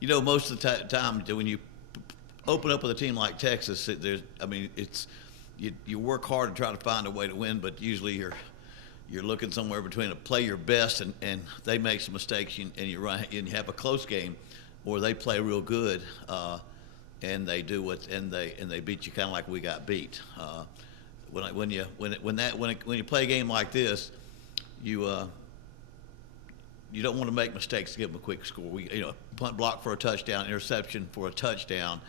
Most of the time when you open up with a team like Texas, you work hard to try to find a way to win, but usually you're looking somewhere between a play your best and they make some mistakes and you have a close game, or they play real good and they do and they beat you kind of like we got beat. When you play a game like this, you don't want to make mistakes to give them a quick score. Punt block for a touchdown, interception for a touchdown.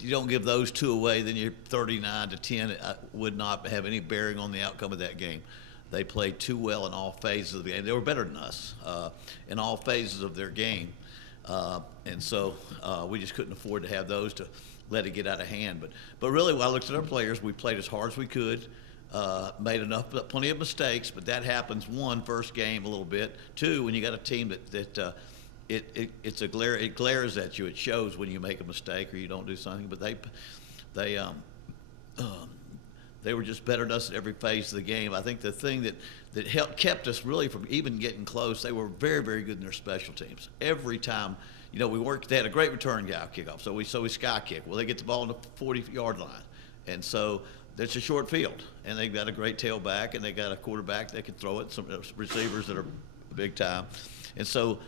You don't give those two away, then you're 39-10. It would not have any bearing on the outcome of that game. They played too well in all phases of the game. They were better than us in all phases of their game. And so we just couldn't afford to have those to let it get out of hand. But really, when I looked at our players, we played as hard as we could, made plenty of mistakes, but that happens, one, first game a little bit. Two, when you got a team that it glares at you. It shows when you make a mistake or you don't do something. But they were just better than us at every phase of the game. I think the thing that kept us really from even getting close, they were very, very good in their special teams. Every time, they had a great return guy kickoff, so we sky kick. Well, they get the ball on the 40-yard line, and so it's a short field, and they've got a great tailback, and they got a quarterback that can throw it, some receivers that are big time, and so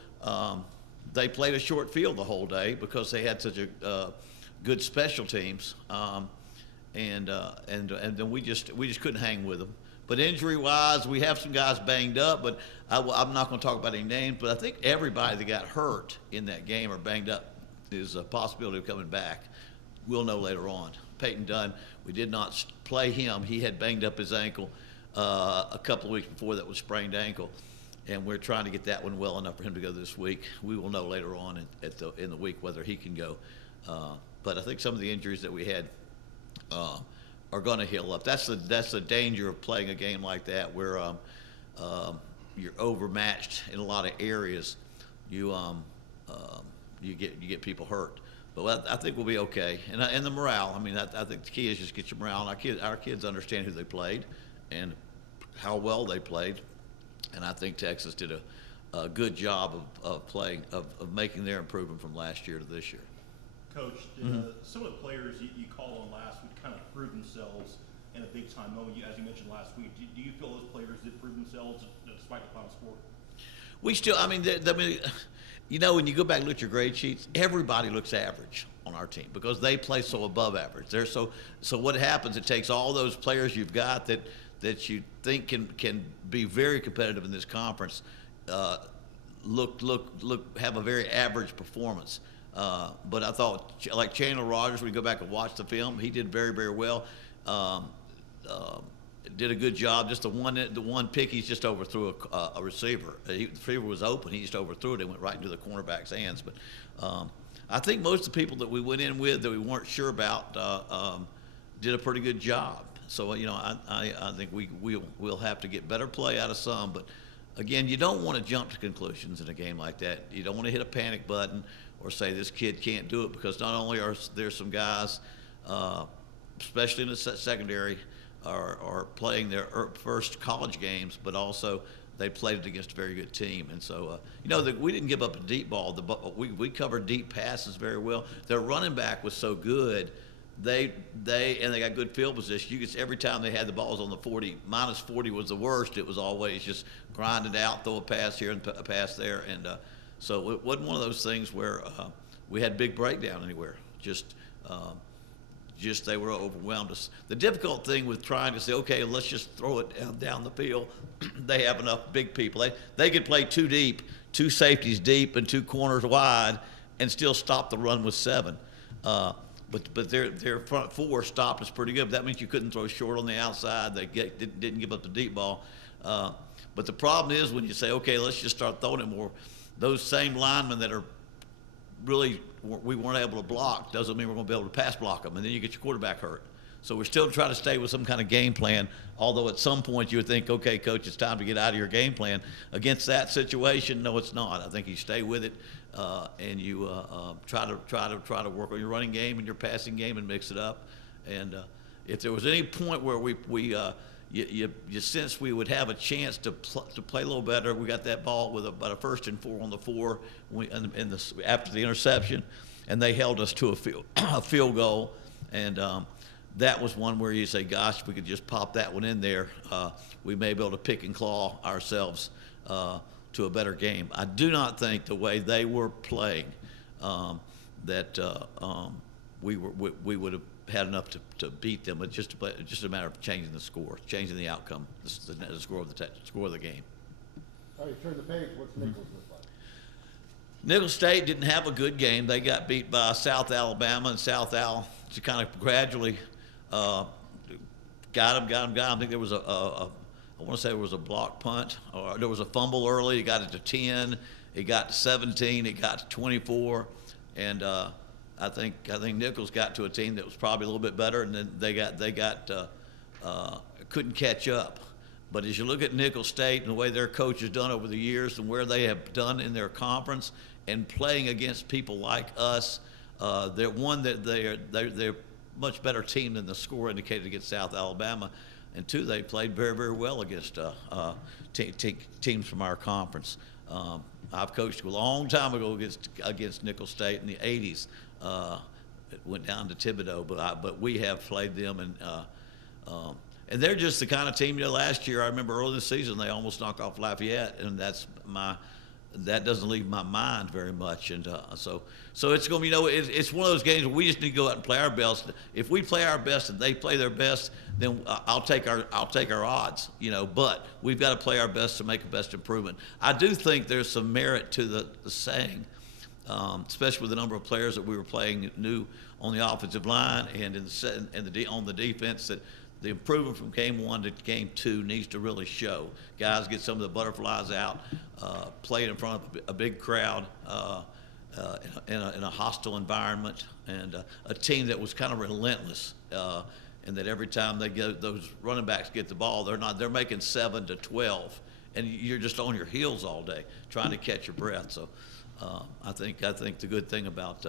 they played a short field the whole day because they had such a good special teams. And then we just couldn't hang with them. But injury-wise, we have some guys banged up, but I'm not going to talk about any names, but I think everybody that got hurt in that game or banged up is a possibility of coming back. We'll know later on. Peyton Dunn, we did not play him. He had banged up his ankle a couple of weeks before. That was sprained ankle, and we're trying to get that one well enough for him to go this week. We will know later on in the week whether he can go. But I think some of the injuries that we had are going to heal up. That's the danger of playing a game like that, where you're overmatched in a lot of areas. You get people hurt, but I think we'll be okay. And the morale. I think the key is just get your morale. And our kids understand who they played and how well they played, and I think Texas did a good job of playing of making their improvement from last year to this year. Coach, some of the players you call on last week kind of proved themselves in a big-time moment, as you mentioned last week. Do you feel those players did prove themselves despite the final score? We still, when you go back and look at your grade sheets, everybody looks average on our team because they play so above average. So what happens, it takes all those players you've got that you think can be very competitive in this conference, have a very average performance. But I thought, like Chandler Rogers, we go back and watch the film, he did very, very well. Did a good job. Just the one pick, he's just overthrew a receiver. The receiver was open, he just overthrew it and went right into the cornerback's hands. But I think most of the people that we went in with that we weren't sure about did a pretty good job. So I think we'll have to get better play out of some. But again, you don't want to jump to conclusions in a game like that. You don't want to hit a panic button or say this kid can't do it, because not only are there some guys, especially in the secondary, are playing their first college games, but also they played it against a very good team. And so, we didn't give up a deep ball. We covered deep passes very well. Their running back was so good. They got good field position. Every time they had the balls on the 40, minus 40 was the worst. It was always just grind it out, throw a pass here and a pass there. And so it wasn't one of those things where we had big breakdown anywhere. Just they were overwhelmed us. The difficult thing with trying to say, okay, let's just throw it down the field. They have enough big people. They could play two deep, two safeties deep, and two corners wide, and still stop the run with 7. But their front 4 stopped us pretty good. That means you couldn't throw short on the outside. They didn't give up the deep ball. But the problem is when you say, okay, let's just start throwing it more, those same linemen that are really we weren't able to block doesn't mean we're going to be able to pass block them, and then you get your quarterback hurt. So we're still trying to stay with some kind of game plan, although at some point you would think, okay, coach, it's time to get out of your game plan. Against that situation, no, it's not. I think you stay with it, and you try to work on your running game and your passing game and mix it up. And if there was any point where we you sense we would have a chance to play a little better. We got that ball with about a 1st and 4 on the 4 after the interception, and they held us to a field goal, and that was one where you say, gosh, if we could just pop that one in there, we may be able to pick and claw ourselves to a better game. I do not think the way they were playing that we would have had enough to beat them. It's just a matter of changing the score, changing the outcome, the score of the game. All right, turn the page. What's Nicholls look like? Nicholls State didn't have a good game. They got beat by South Alabama, and South Al just kind of gradually got them. I think there was I want to say there was a block punt, or there was a fumble early. It got it to 10. It got to 17. It got to 24, and I think Nicholls got to a team that was probably a little bit better, and then they couldn't catch up. But as you look at Nicholls State and the way their coach has done over the years and where they have done in their conference and playing against people like us, they're much better team than the score indicated against South Alabama, and 2, they played very, very well against teams from our conference. I've coached a long time ago against Nicholls State in the 80s. It went down to Thibodeau, but we have played them, and they're just the kind of team. Last year I remember early in the season they almost knocked off Lafayette, and that doesn't leave my mind very much. And so it's going to be, it's one of those games where we just need to go out and play our best. If we play our best and they play their best, then I'll take our odds, But we've got to play our best to make a best improvement. I do think there's some merit to the saying, especially with the number of players that we were playing new on the offensive line and on the defense, that the improvement from game 1 to game 2 needs to really show. Guys get some of the butterflies out, play in front of a big crowd in a hostile environment, and a team that was kind of relentless, and that every time those running backs get the ball, they're making 7 to 12, and you're just on your heels all day trying to catch your breath. So I think the good thing about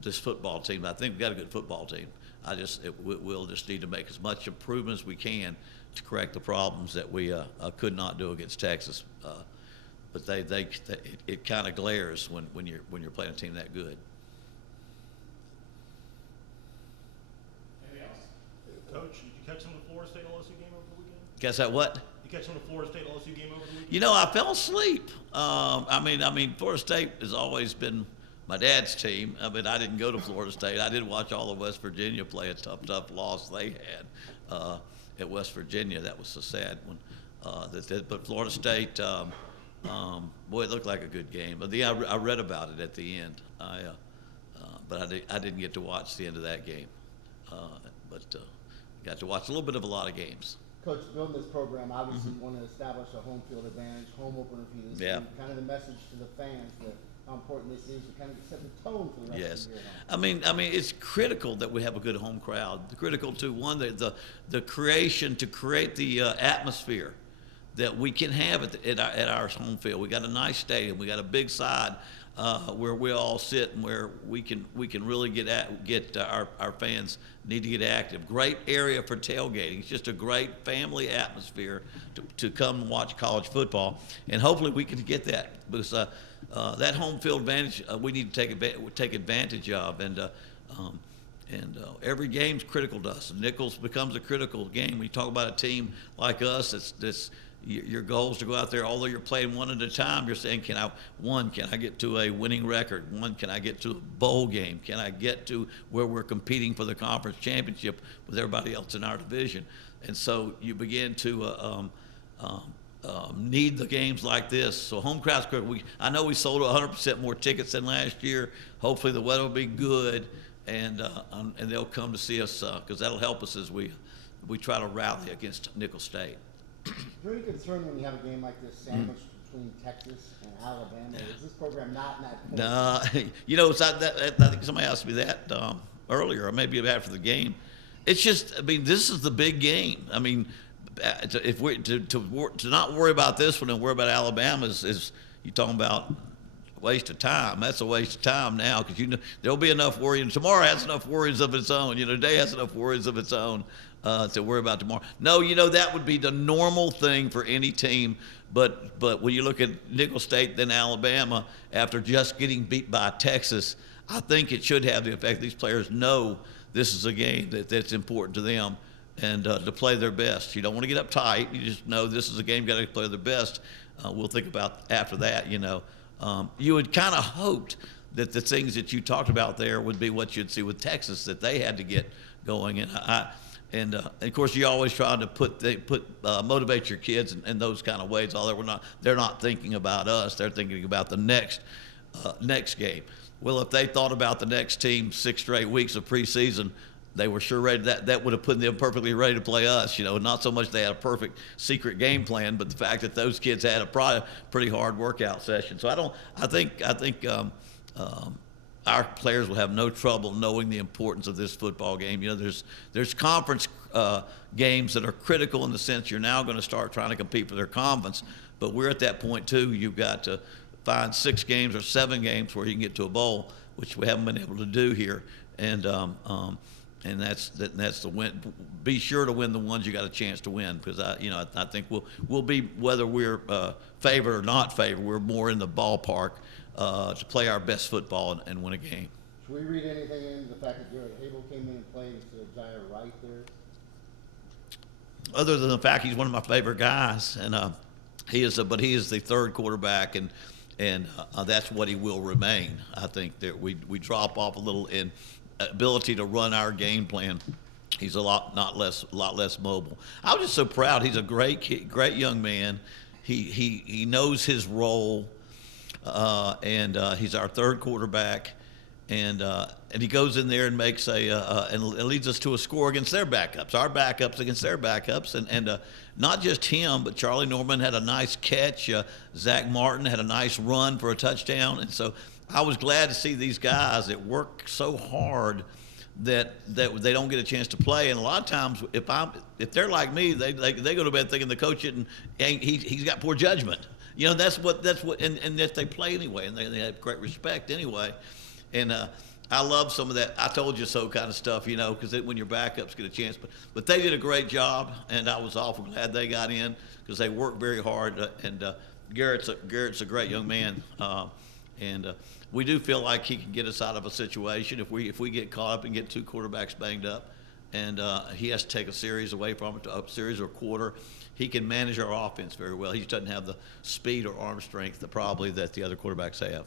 this football team, I think we've got a good football team. We'll just need to make as much improvement as we can to correct the problems that we could not do against Texas. But it kind of glares when you're playing a team that good. Anything else? Coach, did you catch some of the Florida State LSU game over the weekend? Guess that what? Did you catch some of the Florida State LSU game over the weekend? I fell asleep. I mean, Florida State has always been my dad's team. I mean, I didn't go to Florida State. I did watch all of West Virginia play a tough loss they had at West Virginia. That was so sad one. But Florida State, boy, it looked like a good game. But I read about it at the end. But I didn't get to watch the end of that game. But got to watch a little bit of a lot of games. Coach, building this program, obviously you want to establish a home field advantage, home opener for you. Yeah. Kind of the message to the fans that how important this is to kind of set the tone for the rest Yes, of the year. I mean, it's critical that we have a good home crowd. Critical to the creation to create the atmosphere that we can have at our home field. We got a nice stadium. We got a big side where we all sit and where we can really get our fans need to get active. Great area for tailgating. It's just a great family atmosphere to come and watch college football, and hopefully we can get that because that home field advantage we need to take advantage of, and every game's critical to us. Nicholls becomes a critical game when you talk about a team like us. That's your goal is to go out there. Although you're playing one at a time, you're saying, can I get to a winning record? Can I get to a bowl game? Can I get to where we're competing for the conference championship with everybody else in our division? And so you begin to need the games like this. So home crowd's critical. I know we sold 100% more tickets than last year. Hopefully the weather will be good, and they'll come to see us because that'll help us as we try to rally against Nicholls State. Is there any concern when you have a game like this sandwiched between Texas and Alabama? Is this program not in that point? No, I think somebody asked me that earlier, or maybe after the game. It's just, I mean, this is the big game. I mean, if we to not worry about this one and worry about Alabama is you talking about waste of time. That's a waste of time now because there'll be enough worry. And tomorrow has enough worries of its own. Today has enough worries of its own to worry about tomorrow. No, that would be the normal thing for any team. But when you look at Nicholls State, then Alabama, after just getting beat by Texas, I think it should have the effect these players know this is a game that's important to them and to play their best. You don't want to get uptight. You just know this is a game you got to play their best. We'll think about after that, You would kind of hoped that the things that you talked about there would be what you'd see with Texas, that they had to get going. And of course, you always try to motivate your kids in those kind of ways. Although they're not thinking about us; they're thinking about the next game. Well, if they thought about the next team 6 straight weeks of preseason, they were sure ready. That would have put them perfectly ready to play us. Not so much they had a perfect secret game plan, but the fact that those kids had a pretty hard workout session. So I think our players will have no trouble knowing the importance of this football game. There's conference games that are critical in the sense you're now going to start trying to compete for their conference, but we're at that point too. You've got to find 6 games or 7 games where you can get to a bowl, which we haven't been able to do here, and that's the win. Be sure to win the ones you got a chance to win, because I think we'll be, whether we're favored or not favored, we're more in the ballpark to play our best football and win a game. Should we read anything into the fact that Jared Abel came in and played instead of Jair Wright there? Other than the fact he's one of my favorite guys, and he is the third quarterback, and that's what he will remain. I think that we drop off a little in ability to run our game plan. He's a lot less mobile. I was just so proud. He's a great kid, great young man. He knows his role, and he's our third quarterback, and he goes in there and makes and leads us to a score against their backups, our backups against their backups, and not just him, but Charlie Norman had a nice catch. Zach Martin had a nice run for a touchdown, and so I was glad to see these guys that work so hard that they don't get a chance to play. And a lot of times, if they're like me, they go to bed thinking the coach he's got poor judgment. That's what and that they play anyway, and they have great respect anyway. And I love some of that "I told you so" kind of stuff, because when your backups get a chance. But they did a great job, and I was awful glad they got in because they worked very hard. And Garrett's a great young man, and we do feel like he can get us out of a situation if we get caught up and get 2 quarterbacks banged up, and he has to take a series away from it, a series or a quarter. He can manage our offense very well. He just doesn't have the speed or arm strength that the other quarterbacks have.